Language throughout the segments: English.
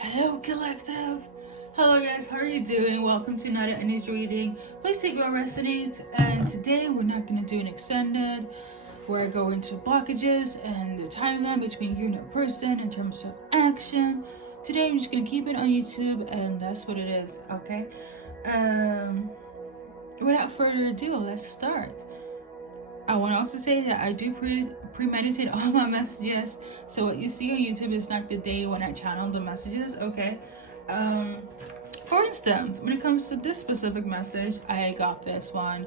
Hello, collective. Hello, guys. How are you doing? Welcome to another energy reading. Please take your resonate. And today we're not going to do an extended. We're going to blockages and the timeline between you and your person in terms of action. Today I'm just going to keep it on YouTube, and that's what it is. Okay. Without further ado, let's start. I want to also say that I do premeditate all my messages. So what you see on YouTube is not the day when I channel the messages, okay? For instance, when it comes to this specific message, I got this one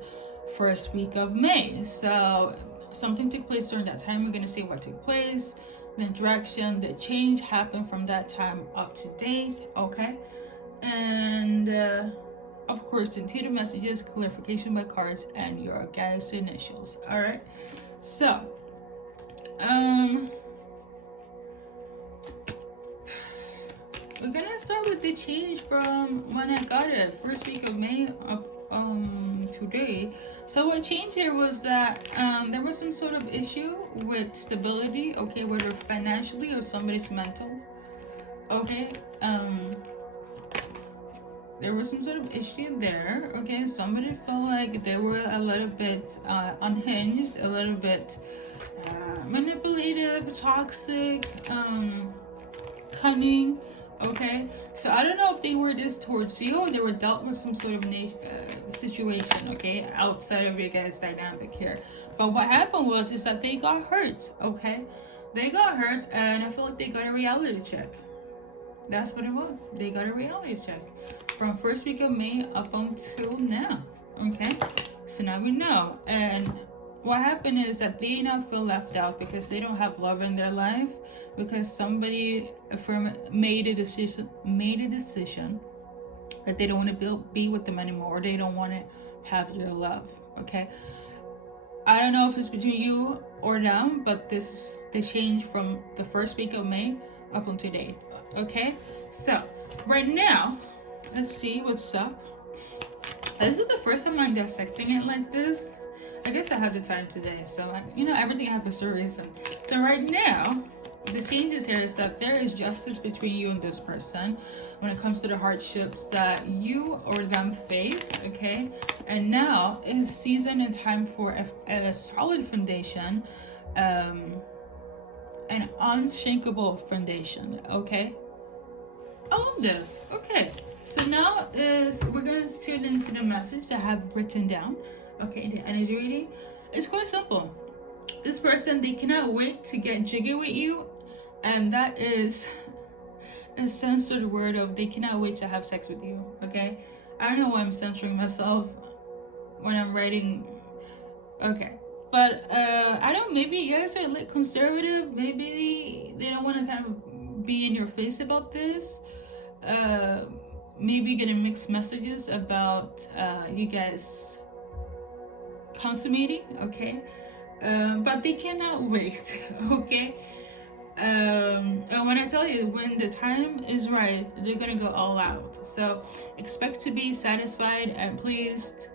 first week of May. So something took place during that time. We're going to see what took place, the direction, the change happened from that time up to date, okay? And of course, intuitive messages, clarification by cards, and your guys' initials. All right. So, we're gonna start with the change from when I got it, first week of May up today. So what changed here was that there was some sort of issue with stability. Okay, whether financially or somebody's mental. Okay. There was some sort of issue there. Okay, somebody felt like they were a little bit unhinged, a little bit manipulative, toxic, cunning. Okay, so I don't know if they were this towards you or they were dealt with some sort of situation, okay, outside of your guys' dynamic here. But what happened is that they got hurt. Okay, they got hurt, and I feel like they got a reality check. That's what it was. They got a reality check from first week of May up until now. Okay, so now we know. And what happened is that they now feel left out because they don't have love in their life, because somebody made a decision that they don't want to be with them anymore, or they don't want to have your love. Okay, I don't know if it's between you or them, but this the change from the first week of May up until today. Okay, so right now, let's see what's up. This is the first time I'm dissecting it like this. I guess I have the time today, so everything happens for a reason. So right now, the changes here is that there is justice between you and this person when it comes to the hardships that you or them face. Okay, and now is season and time for a solid foundation, an unshakable foundation. Okay, all of this. Okay, so now we're going to tune into the message that I have written down. Okay, the energy reading. It's quite simple. This person, they cannot wait to get jiggy with you, and that is a censored word of they cannot wait to have sex with you. Okay, I don't know why I'm censoring myself when I'm writing. Okay, but I don't. Maybe you guys are like conservative. Maybe they don't want to kind of be in your face about this. Maybe getting mixed messages about you guys consummating. Okay, but they cannot wait. Okay. And when I tell you, when the time is right, they're gonna go all out. So expect to be satisfied and pleased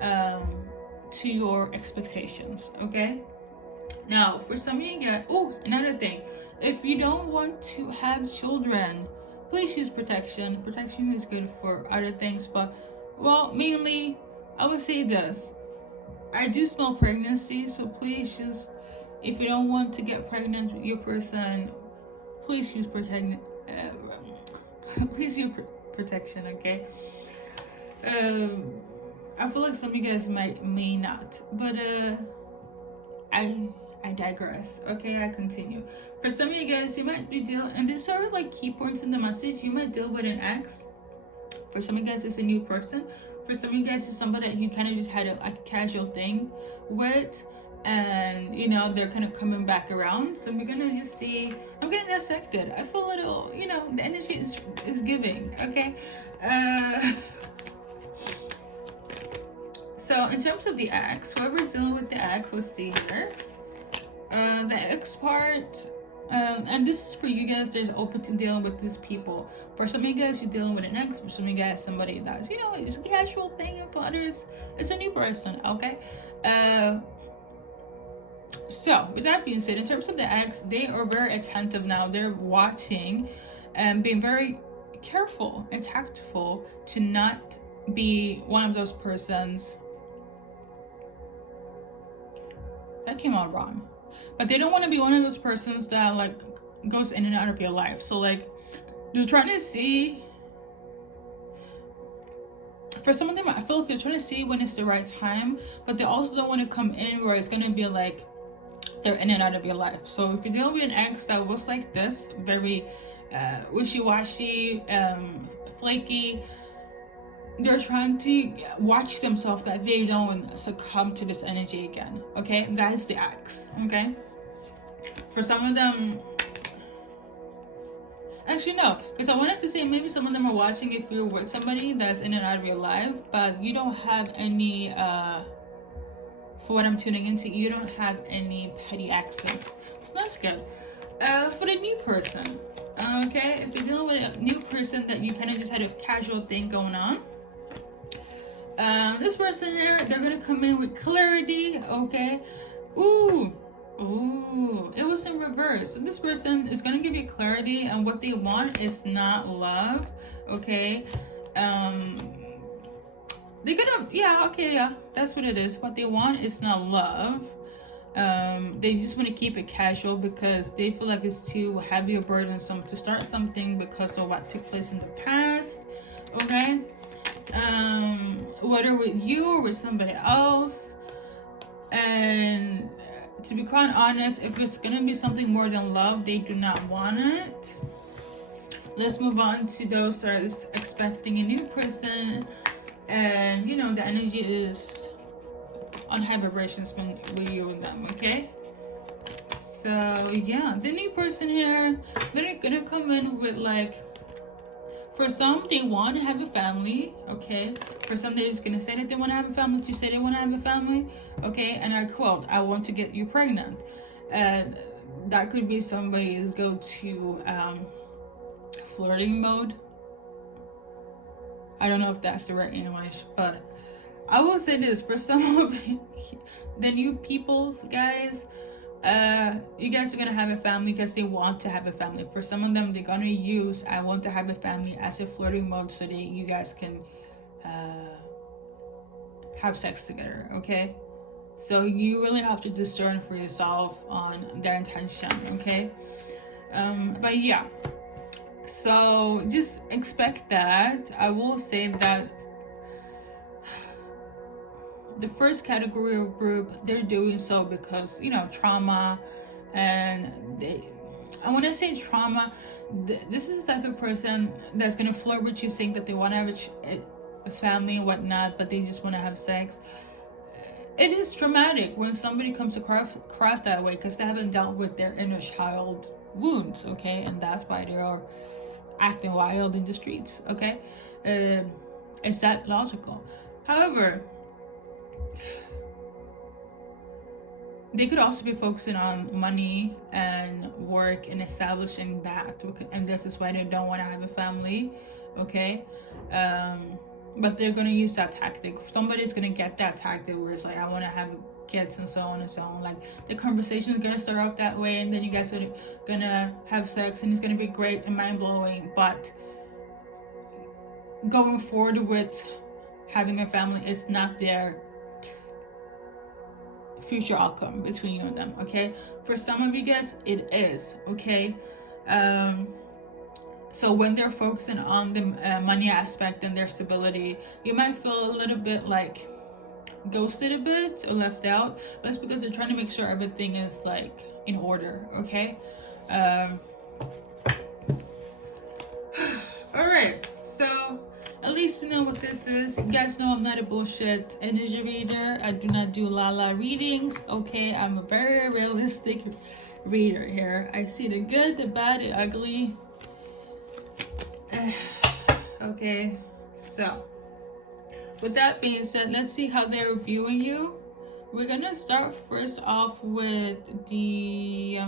to your expectations. Okay, now for some of you guys, another thing, if you don't want to have children, please use protection. Protection is good for other things, but mainly I would say this. I do smell pregnancy, so please just, if you don't want to get pregnant with your person, please use protection. Okay. I feel like some of you guys may not, but I digress. Okay, I continue. For some of you guys, you might be dealing, and these are like key points in the message. You might deal with an ex. For some of you guys, it's a new person. For some of you guys, it's somebody that you kind of just had a casual thing with, and they're kind of coming back around. So we're gonna just see. I'm gonna dissect it. I feel a little, the energy is giving. Okay. So in terms of the ex, whoever's dealing with the ex, let's see here. The ex part, and this is for you guys that are open to dealing with these people. For some of you guys, you're dealing with an ex. For some of you guys, somebody that's, just a casual thing. And for others, it's a new person. Okay. So with that being said, in terms of the ex, they are very attentive now. They're watching and being very careful and tactful to not be one of those persons. That came out wrong. But they don't want to be one of those persons that like goes in and out of your life. So like they're trying to see, for some of them, I feel like they're trying to see when it's the right time, but they also don't want to come in where it's going to be like they're in and out of your life. So if you're dealing with an ex that was like this, very wishy-washy, flaky, they're trying to watch themselves that they don't succumb to this energy again. Okay, that is the ex. Okay, for some of them, actually no, because I wanted to say maybe some of them are watching if you're with somebody that's in and out of your life, but you don't have any for what I'm tuning into, you don't have any petty exes, so that's good. For the new person, okay, if you're dealing with a new person that you kind of just had a casual thing going on, this person here, they're gonna come in with clarity. Okay, ooh, it was in reverse. So this person is gonna give you clarity, and what they want is not love. Okay, they're gonna, yeah, that's what it is. What they want is not love. They just want to keep it casual because they feel like it's too heavy or burdensome to start something because of what took place in the past. Okay, whether with you or with somebody else. And to be quite honest, if it's gonna be something more than love, they do not want it. Let's move on to those that are expecting a new person, and you know the energy is on high vibrations with you and them. Okay, so yeah, the new person here, they're gonna come in with like, for some they want to have a family. Okay, for some they're just gonna say that they want to have a family to say they want to have a family. Okay, and I quote, I want to get you pregnant. And that could be somebody's go-to flirting mode. I don't know if that's the right English, but I will say this, for some of the new peoples, guys, you guys are gonna have a family because they want to have a family. For some of them, they're gonna use I want to have a family as a flirting mode so that you guys can have sex together. Okay, so you really have to discern for yourself on their intention. Okay, but yeah, so just expect that. I will say that the first category of group, they're doing so because, you know, trauma. And I want to say trauma, this is the type of person that's going to flirt with you saying that they want to have a family and whatnot, but they just want to have sex. It is traumatic when somebody comes across that way because they haven't dealt with their inner child wounds. Okay, and that's why they are acting wild in the streets. Okay, it's that logical. However, they could also be focusing on money and work and establishing that, and this is why they don't want to have a family. Okay, but they're going to use that tactic. Somebody's going to get that tactic where it's like, I want to have kids and so on and so on. Like the conversation is going to start off that way, and then you guys are going to have sex and it's going to be great and mind-blowing, but going forward with having a family is not their future outcome between you and them. Okay, for some of you guys it is. Okay, so when they're focusing on the money aspect and their stability, you might feel a little bit like ghosted a bit or left out, but it's because they're trying to make sure everything is like in order. Okay, all right, so at least you know what this is. You guys know I'm not a bullshit energy reader. I do not do la readings. Okay, I'm a very realistic reader here. I see the good, the bad, the ugly. Okay, so with that being said, let's see how they're viewing you. We're gonna start first off with the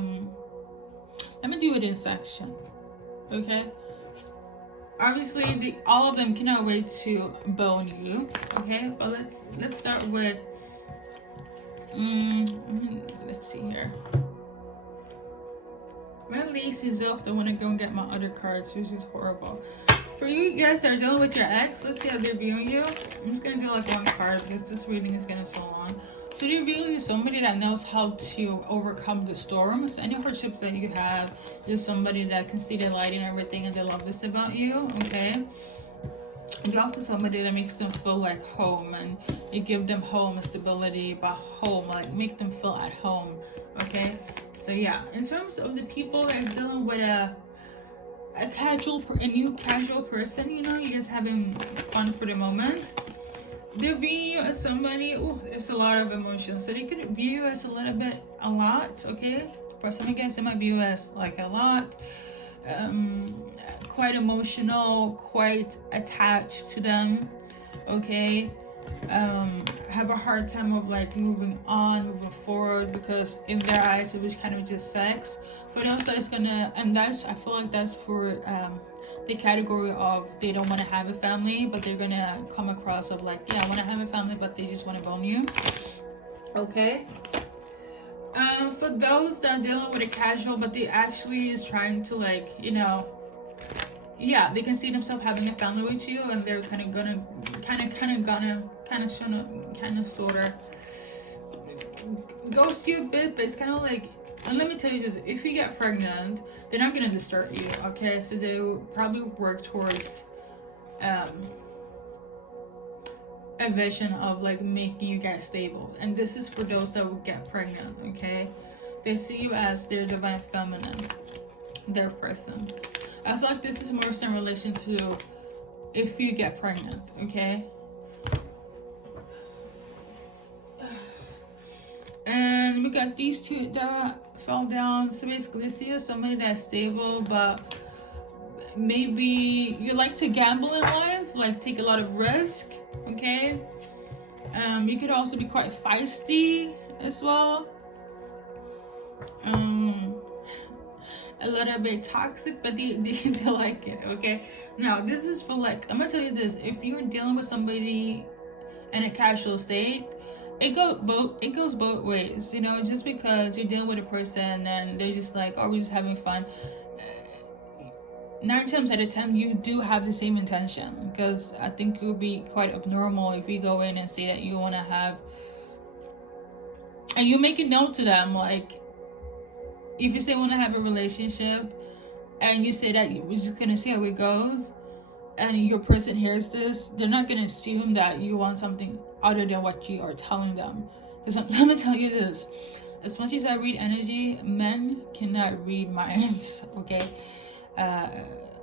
let me do it in section. Okay, obviously all of them cannot wait to bone you. Okay, but let's start with let's see here. My laces off. I want to go and get my other cards, which is horrible. For you guys that are dealing with your ex, let's see how they're viewing you. I'm just gonna do like one card because this reading is gonna so long. So they're viewing somebody that knows how to overcome the storms. Any hardships that you have, there's somebody that can see the light and everything, and they love this about you. Okay. And you're also somebody that makes them feel like home, and you give them home, stability, but home, like make them feel at home. Okay. So yeah, in terms of the people that is dealing with a new casual person, you know, you're just having fun for the moment. They view you as somebody, it's a lot of emotions. So they could view you as a lot, okay? For some of you guys, they might view you as like a lot. Quite emotional, quite attached to them, okay? Have a hard time of like moving forward, because in their eyes it was kind of just sex. But also it's gonna, and that's, I feel like that's for the category of they don't want to have a family, but they're gonna come across of like, yeah, I want to have a family, but they just want to bone you. Okay. For those that are dealing with a casual, but they actually is trying to like, you know, yeah, they can see themselves having a family with you, and they're kind of sort of ghost you a bit, but it's kind of like, and let me tell you this, if you get pregnant, they're not going to desert you, okay? So they will probably work towards a vision of like making you guys stable. And this is for those that will get pregnant, okay? They see you as their divine feminine, their person. I feel like this is more in relation to if you get pregnant, okay? And we got these two that fell down. So basically, see you as somebody that's stable, but maybe you like to gamble in life, like take a lot of risk, okay? You could also be quite feisty as well. A little bit toxic, but they like it, okay? Now, this is for like, I'm gonna tell you this, if you're dealing with somebody in a casual state, it goes both ways, you know. Just because you're dealing with a person and they're just like, oh, we're just having fun, 9 times out of 10 you do have the same intention, because I think it would be quite abnormal if you go in and say that you want to have, and you make it known to them, like if you say you want to have a relationship and you say that we're just gonna see how it goes, and your person hears this, they're not gonna assume that you want something other than what you are telling them. Because let me tell you this, as much as I read energy, men cannot read minds, okay?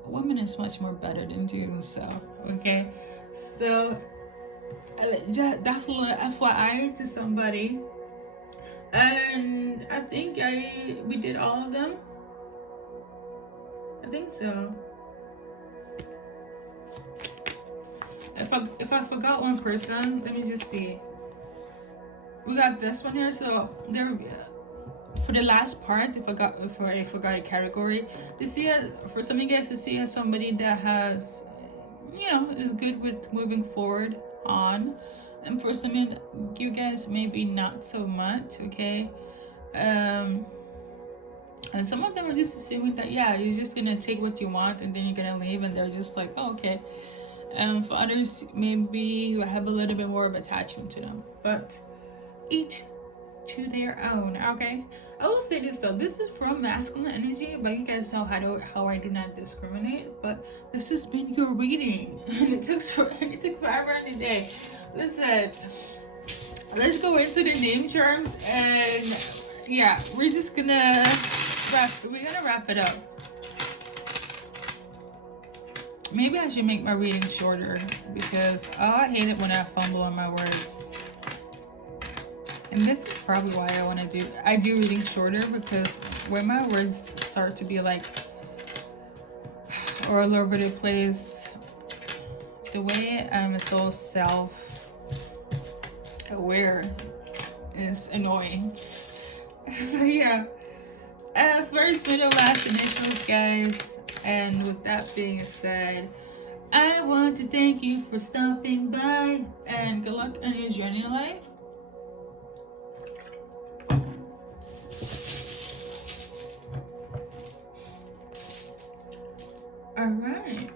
Women is much more better than doing so, okay? So that's a little FYI to somebody. And I think we did all of them. I think so. If I forgot one person, let me just see. We got this one here. So there, for the last part, if I forgot a category, to see for some of you guys to see as somebody that has, you know, is good with moving forward on. And for some of you guys, maybe not so much, okay? And some of them are just assuming that, yeah, you're just gonna take what you want and then you're gonna leave, and they're just like, oh, okay. And for others, maybe you have a little bit more of attachment to them, but each to their own, okay? I will say this though, this is from masculine energy, but you guys know how I do not discriminate. But this has been your reading, and it took forever and a day. Listen, let's go into the name charms, and yeah, we're gonna wrap it up. Maybe I should make my reading shorter, because I hate it when I fumble on my words. And this is probably why I do reading shorter, because when my words start to be like, or all over the place, the way I'm so self-aware is annoying. So yeah, first, middle, last initials, guys. And with that being said, I want to thank you for stopping by, and good luck on your journey in life. right.